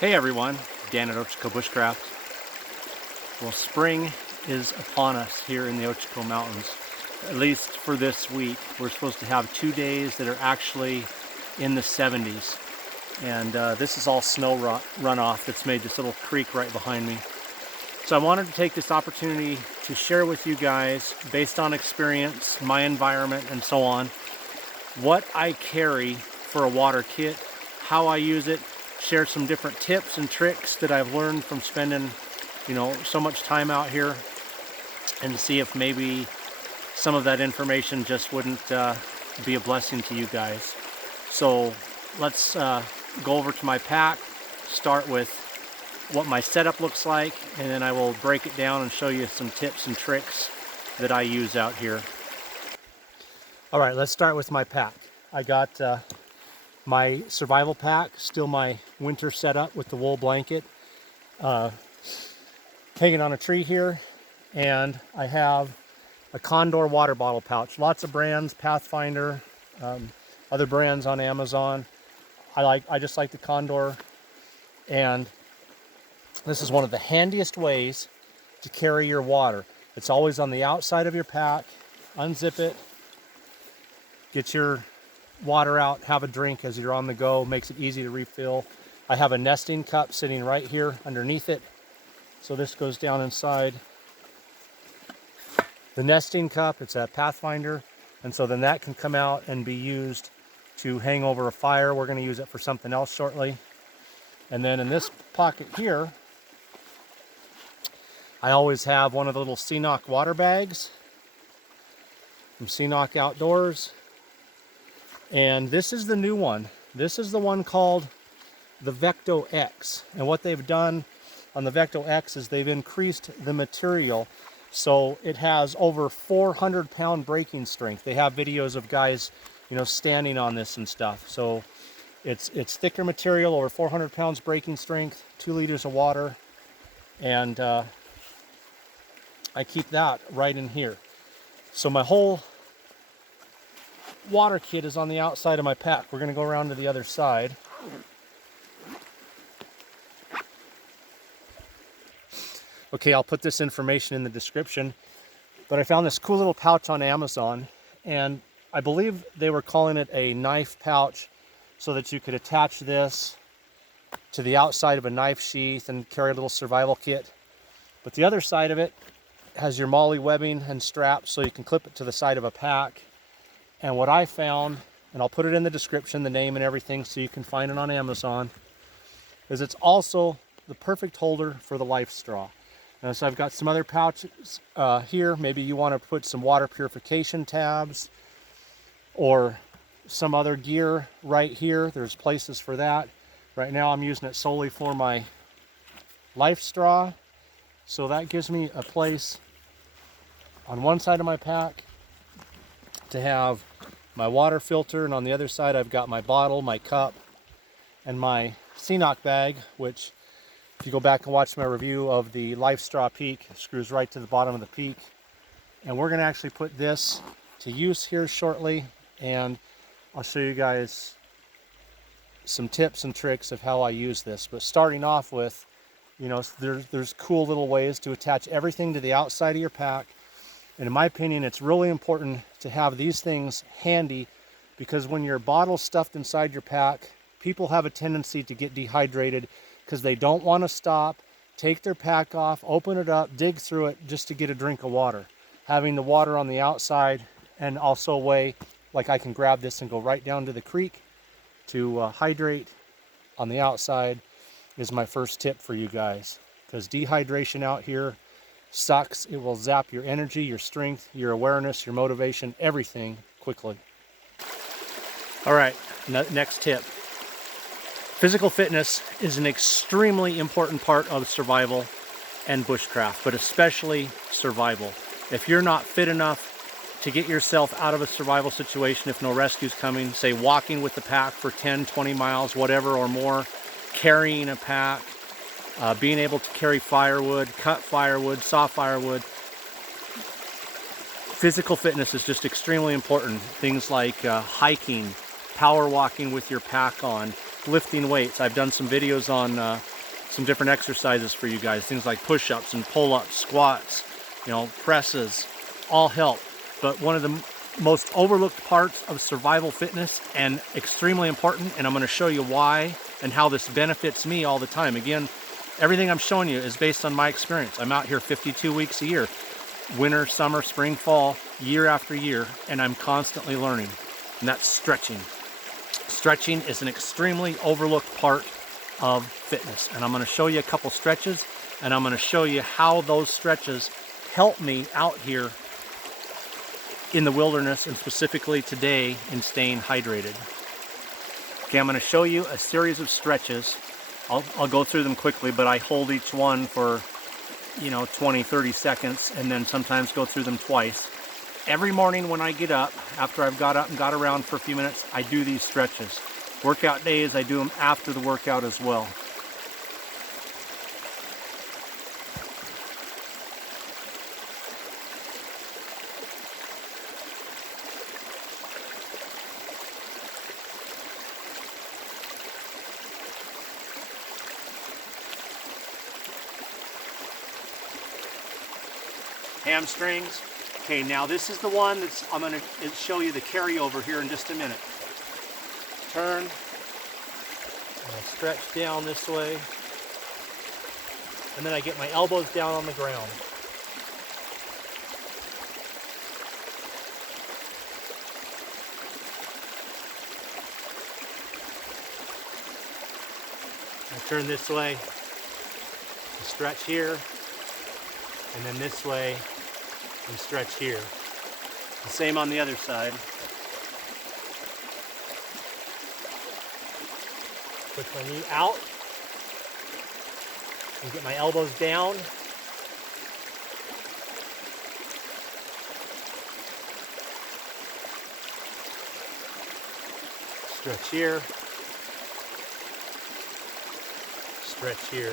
Hey everyone, Dan at Bushcraft. Well, spring is upon us here in the Ochiko Mountains, at least for this week. We're supposed to have 2 days that are actually in the 70s. And this is all snow runoff that's made this little creek right behind me. So I wanted to take this opportunity to share with you guys, based on experience, my environment, and so on, what I carry for a water kit, how I use it, share some different tips and tricks that I've learned from spending, so much time out here, and see if maybe some of that information just wouldn't be a blessing to you guys. So let's go over to my pack, start with what my setup looks like, and then I will break it down and show you some tips and tricks that I use out here. All right, let's start with my pack. I got my survival pack, still my winter setup with the wool blanket, hanging on a tree here, and I have a Condor water bottle pouch. Lots of brands, Pathfinder, other brands on Amazon. I just like the Condor, and this is one of the handiest ways to carry your water. It's always on the outside of your pack. Unzip it, get your water out, have a drink as you're on the go, makes it easy to refill. I have a nesting cup sitting right here underneath it, so this goes down inside the nesting cup. It's a Pathfinder, and so then that can come out and be used to hang over a fire. We're going to use it for something else shortly. And then in this pocket here, I always have one of the little Seanock water bags from Seanock Outdoors. And this is the new one. This is the one called the Vecto X. And what they've done on the Vecto X is they've increased the material. So it has over 400-pound breaking strength. They have videos of guys, standing on this and stuff. So it's thicker material, over 400 pounds breaking strength, 2 liters of water. And I keep that right in here. So my whole water kit is on the outside of my pack. We're going to go around to the other side. Okay, I'll put this information in the description, but I found this cool little pouch on Amazon, and I believe they were calling it a knife pouch, so that you could attach this to the outside of a knife sheath and carry a little survival kit. But the other side of it has your MOLLE webbing and straps, so you can clip it to the side of a pack. And what I found, and I'll put it in the description, the name and everything, so you can find it on Amazon, is it's also the perfect holder for the life straw. And so I've got some other pouches here. Maybe you want to put some water purification tabs or some other gear right here. There's places for that. Right now I'm using it solely for my life straw. So that gives me a place on one side of my pack to have my water filter, and on the other side I've got my bottle, my cup, and my Seanock bag, which, if you go back and watch my review of the Life Straw Peak, it screws right to the bottom of the peak. And we're going to actually put this to use here shortly, and I'll show you guys some tips and tricks of how I use this. But starting off with, there's cool little ways to attach everything to the outside of your pack. And in my opinion, it's really important to have these things handy, because when your bottle's stuffed inside your pack, people have a tendency to get dehydrated because they don't want to stop, take their pack off, open it up, dig through it just to get a drink of water. Having the water on the outside, and also a way, like I can grab this and go right down to the creek to hydrate on the outside, is my first tip for you guys. Because dehydration out here sucks. It will zap your energy, your strength, your awareness, your motivation, everything quickly. All right, next tip. Physical fitness is an extremely important part of survival and bushcraft, but especially survival. If you're not fit enough to get yourself out of a survival situation, if no rescue's coming, say walking with the pack for 10, 20 miles, whatever or more, carrying a pack, being able to carry firewood, cut firewood, saw firewood. Physical fitness is just extremely important. Things like hiking, power walking with your pack on, lifting weights. I've done some videos on some different exercises for you guys, things like push-ups and pull-ups, squats, you know, presses, all help. But one of the most overlooked parts of survival fitness, and extremely important, and I'm going to show you why and how this benefits me all the time. Again, everything I'm showing you is based on my experience. I'm out here 52 weeks a year, winter, summer, spring, fall, year after year, and I'm constantly learning, and that's stretching. Stretching is an extremely overlooked part of fitness, and I'm going to show you a couple stretches, and I'm going to show you how those stretches help me out here in the wilderness, and specifically today in staying hydrated. Okay, I'm going to show you a series of stretches. I'll go through them quickly, but I hold each one for, you know, 20-30 seconds, and then sometimes go through them twice. Every morning when I get up, after I've got up and got around for a few minutes, I do these stretches. Workout days, I do them after the workout as well. Hamstrings. Okay, now this is the one that's, I'm going to show you the carryover here in just a minute. Turn, and I stretch down this way, and then I get my elbows down on the ground. I turn this way, stretch here, and then this way, and stretch here. The same on the other side. Push my knee out and get my elbows down. Stretch here. Stretch here.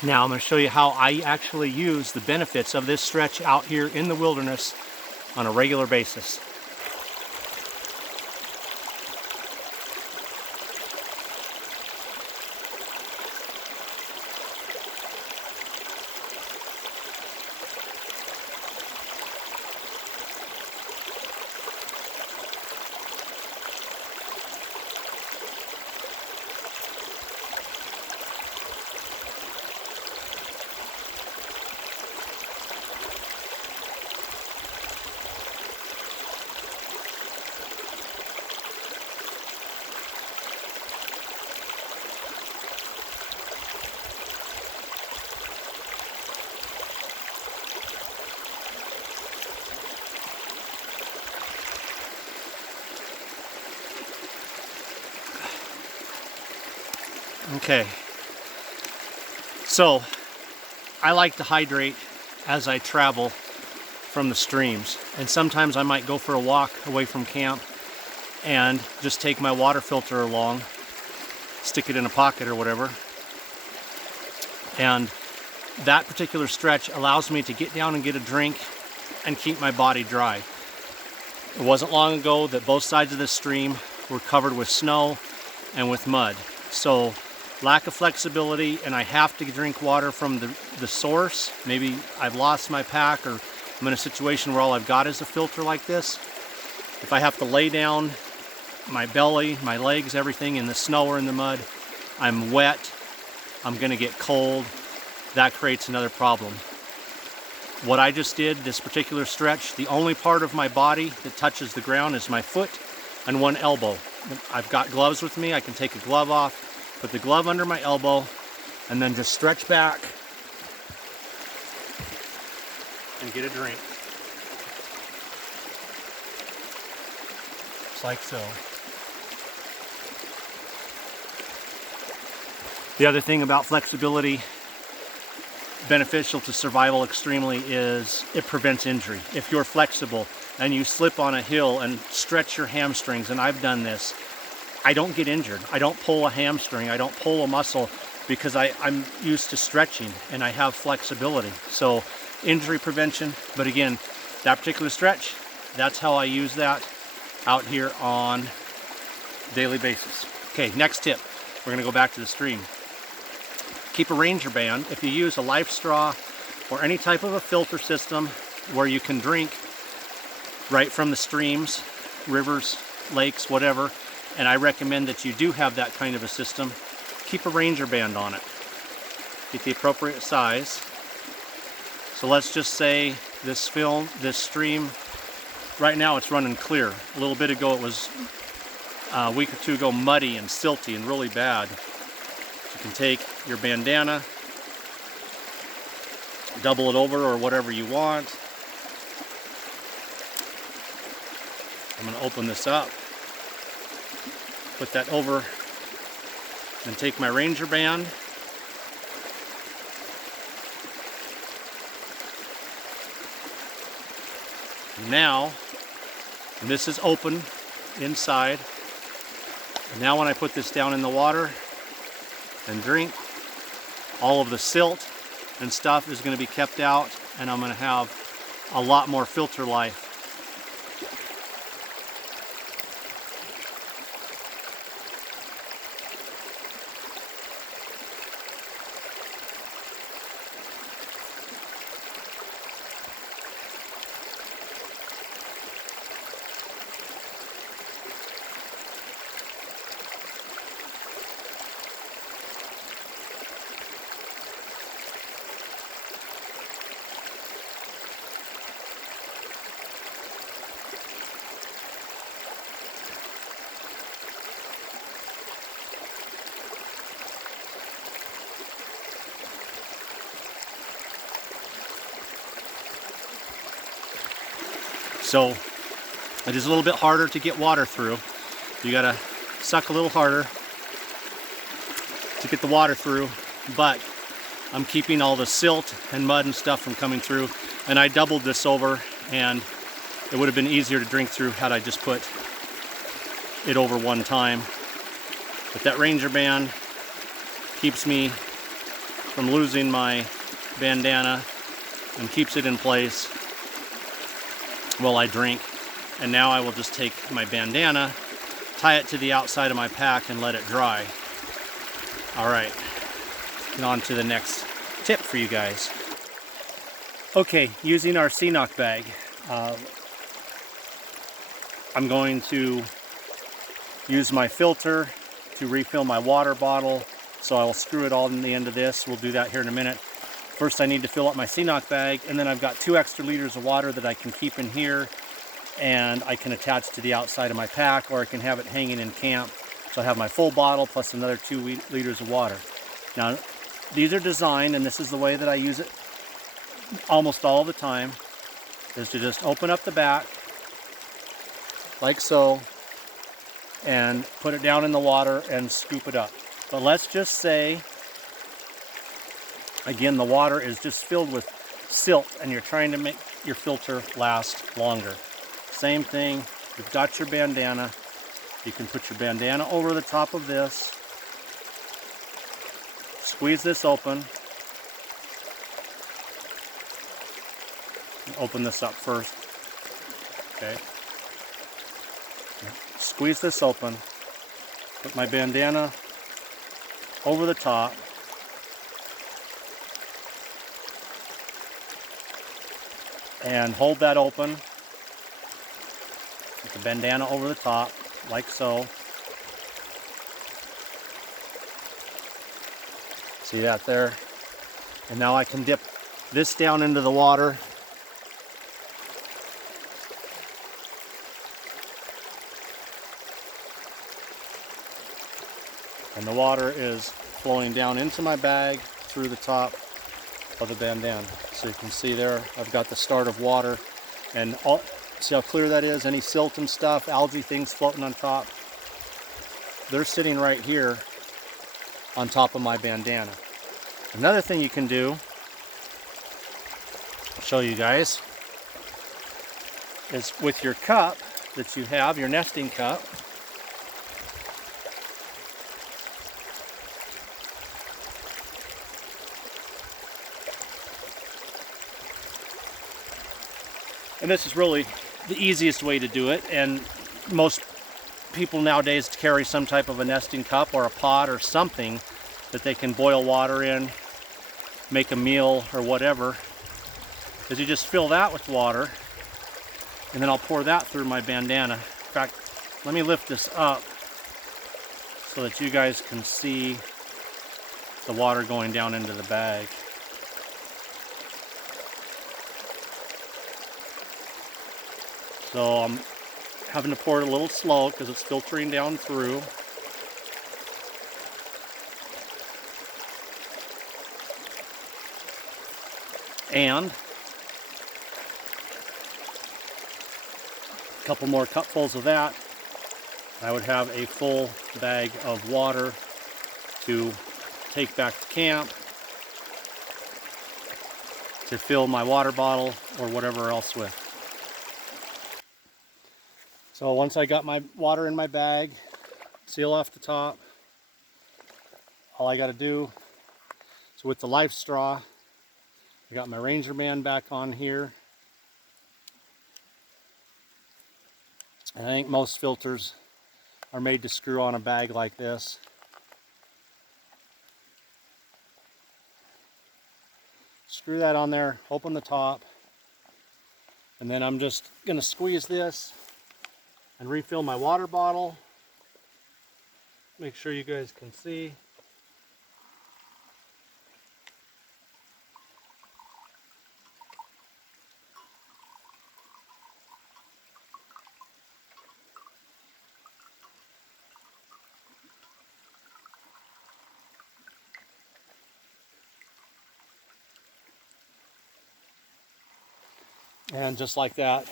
Now I'm going to show you how I actually use the benefits of this stretch out here in the wilderness on a regular basis. Okay, so I like to hydrate as I travel from the streams, and sometimes I might go for a walk away from camp and just take my water filter along, stick it in a pocket or whatever, and that particular stretch allows me to get down and get a drink and keep my body dry. It wasn't long ago that both sides of this stream were covered with snow and with mud, so lack of flexibility, and I have to drink water from the source. Maybe I've lost my pack, or I'm in a situation where all I've got is a filter like this. If I have to lay down my belly, my legs, everything in the snow or in the mud, I'm wet, I'm gonna get cold. That creates another problem. What I just did, this particular stretch, the only part of my body that touches the ground is my foot and one elbow. I've got gloves with me, I can take a glove off, put the glove under my elbow, and then just stretch back and get a drink. Just like so. The other thing about flexibility, beneficial to survival extremely, is it prevents injury. If you're flexible and you slip on a hill and stretch your hamstrings, and I've done this, I don't get injured. I don't pull a hamstring, I don't pull a muscle, because I'm used to stretching and I have flexibility. So injury prevention, but again, that particular stretch, that's how I use that. out here on a daily basis. Okay, next tip. We're going to go back to the stream. Keep a Ranger band. If you use a life straw or any type of a filter system where you can drink right from the streams, rivers, lakes, whatever, and I recommend that you do have that kind of a system, keep a Ranger band on it. Get the appropriate size. So let's just say this stream, right now it's running clear. A little bit ago it was, a week or two ago, muddy and silty and really bad. You can take your bandana, double it over or whatever you want. I'm going to open this up, put that over, and take my Ranger band. Now, this is open inside. Now when I put this down in the water and drink, all of the silt and stuff is going to be kept out, and I'm going to have a lot more filter life. So it is a little bit harder to get water through. You gotta suck a little harder to get the water through, but I'm keeping all the silt and mud and stuff from coming through. And I doubled this over, and it would have been easier to drink through had I just put it over one time. But that Ranger band keeps me from losing my bandana and keeps it in place while I drink. And now I will just take my bandana, tie it to the outside of my pack, and let it dry. All right, and on to the next tip for you guys. Okay, using our CNOC bag, I'm going to use my filter to refill my water bottle. So I will screw it all in the end of this. We'll do that here in a minute. First I need to fill up my CNOC bag, and then I've got 2 extra liters of water that I can keep in here, and I can attach to the outside of my pack, or I can have it hanging in camp. So I have my full bottle plus another 2 liters of water. Now these are designed, and this is the way that I use it almost all the time, is to just open up the back like so and put it down in the water and scoop it up. But let's just say, again, the water is just filled with silt and you're trying to make your filter last longer. Same thing, you've got your bandana. You can put your bandana over the top of this, squeeze this open, and open this up first. Okay. Squeeze this open, put my bandana over the top, and hold that open. Put the bandana over the top, like so. See that there? And now I can dip this down into the water. And the water is flowing down into my bag through the top of the bandana. So you can see there, I've got the start of water. And see how clear that is? Any silt and stuff, algae things floating on top, they're sitting right here on top of my bandana. Another thing you can do, I'll show you guys, is with your cup that you have, your nesting cup, and this is really the easiest way to do it, and most people nowadays carry some type of a nesting cup or a pot or something that they can boil water in, make a meal or whatever, is you just fill that with water, and then I'll pour that through my bandana. In fact, let me lift this up so that you guys can see the water going down into the bag. So I'm having to pour it a little slow because it's filtering down through. And a couple more cupfuls of that, I would have a full bag of water to take back to camp, to fill my water bottle or whatever else with. So once I got my water in my bag, seal off the top, all I got to do is with the life straw, I got my Ranger band back on here. And I think most filters are made to screw on a bag like this. Screw that on there, open the top, and then I'm just going to squeeze this and refill my water bottle. Make sure you guys can see. And just like that.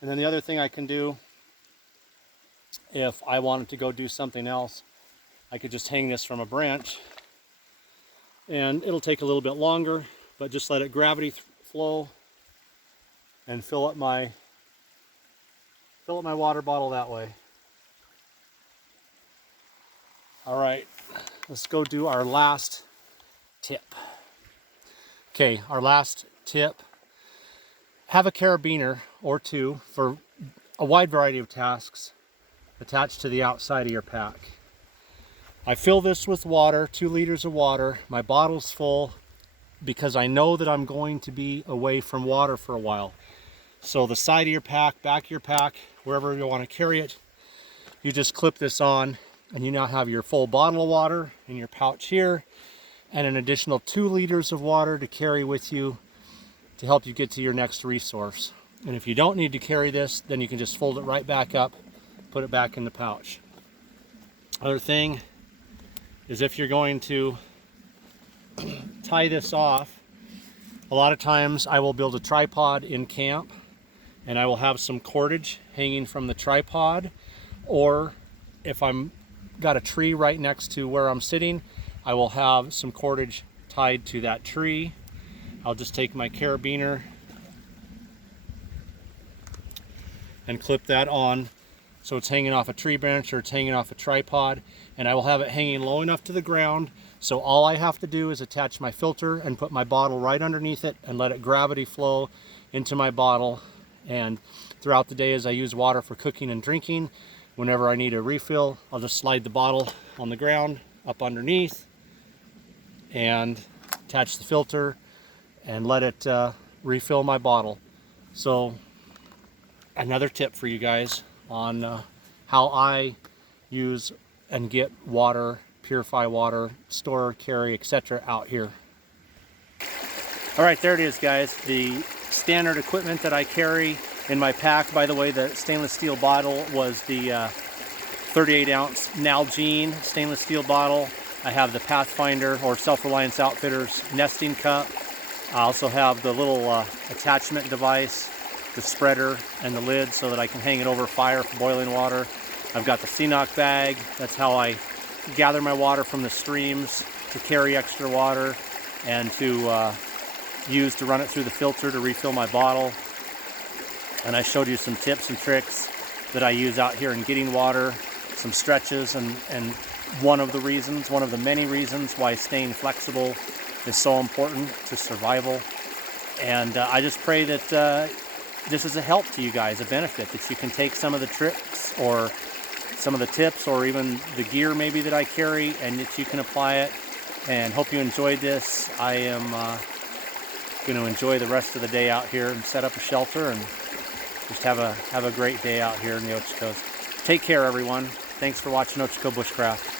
And then the other thing I can do, if I wanted to go do something else, I could just hang this from a branch, and it'll take a little bit longer, but just let it gravity flow and fill up my water bottle that way. All right, let's go do our last tip. Okay, our last tip. Have a carabiner or two for a wide variety of tasks attached to the outside of your pack. I fill this with water, 2 liters of water. My bottle's full because I know that I'm going to be away from water for a while. So the side of your pack, back of your pack, wherever you want to carry it, you just clip this on and you now have your full bottle of water in your pouch here and an additional 2 liters of water to carry with you to help you get to your next resource. And if you don't need to carry this, then you can just fold it right back up, put it back in the pouch. Other thing is, if you're going to tie this off, a lot of times I will build a tripod in camp and I will have some cordage hanging from the tripod, or if I'm got a tree right next to where I'm sitting, I will have some cordage tied to that tree. I'll just take my carabiner and clip that on so it's hanging off a tree branch or it's hanging off a tripod, and I will have it hanging low enough to the ground so all I have to do is attach my filter and put my bottle right underneath it and let it gravity flow into my bottle. And throughout the day, as I use water for cooking and drinking, whenever I need a refill, I'll just slide the bottle on the ground up underneath and attach the filter and let it refill my bottle. So another tip for you guys on how I use and get water, purify water, store, carry, etc. out here. All right, there it is, guys. The standard equipment that I carry in my pack. By the way, the stainless steel bottle was the 38-ounce Nalgene stainless steel bottle. I have the Pathfinder or Self-Reliance Outfitters nesting cup. I also have the little attachment device, the spreader, and the lid so that I can hang it over fire for boiling water. I've got the CNOC bag. That's how I gather my water from the streams to carry extra water and to use to run it through the filter to refill my bottle. And I showed you some tips and tricks that I use out here in getting water, some stretches, and one of the many reasons why staying flexible is so important to survival. And I just pray that just as a help to you guys, a benefit that you can take some of the tricks or some of the tips or even the gear maybe that I carry, and that you can apply it. And hope you enjoyed this. I am going to enjoy the rest of the day out here and set up a shelter and just have a great day out here in the Ocho Coast. Take care, everyone. Thanks for watching Ocho Bushcraft.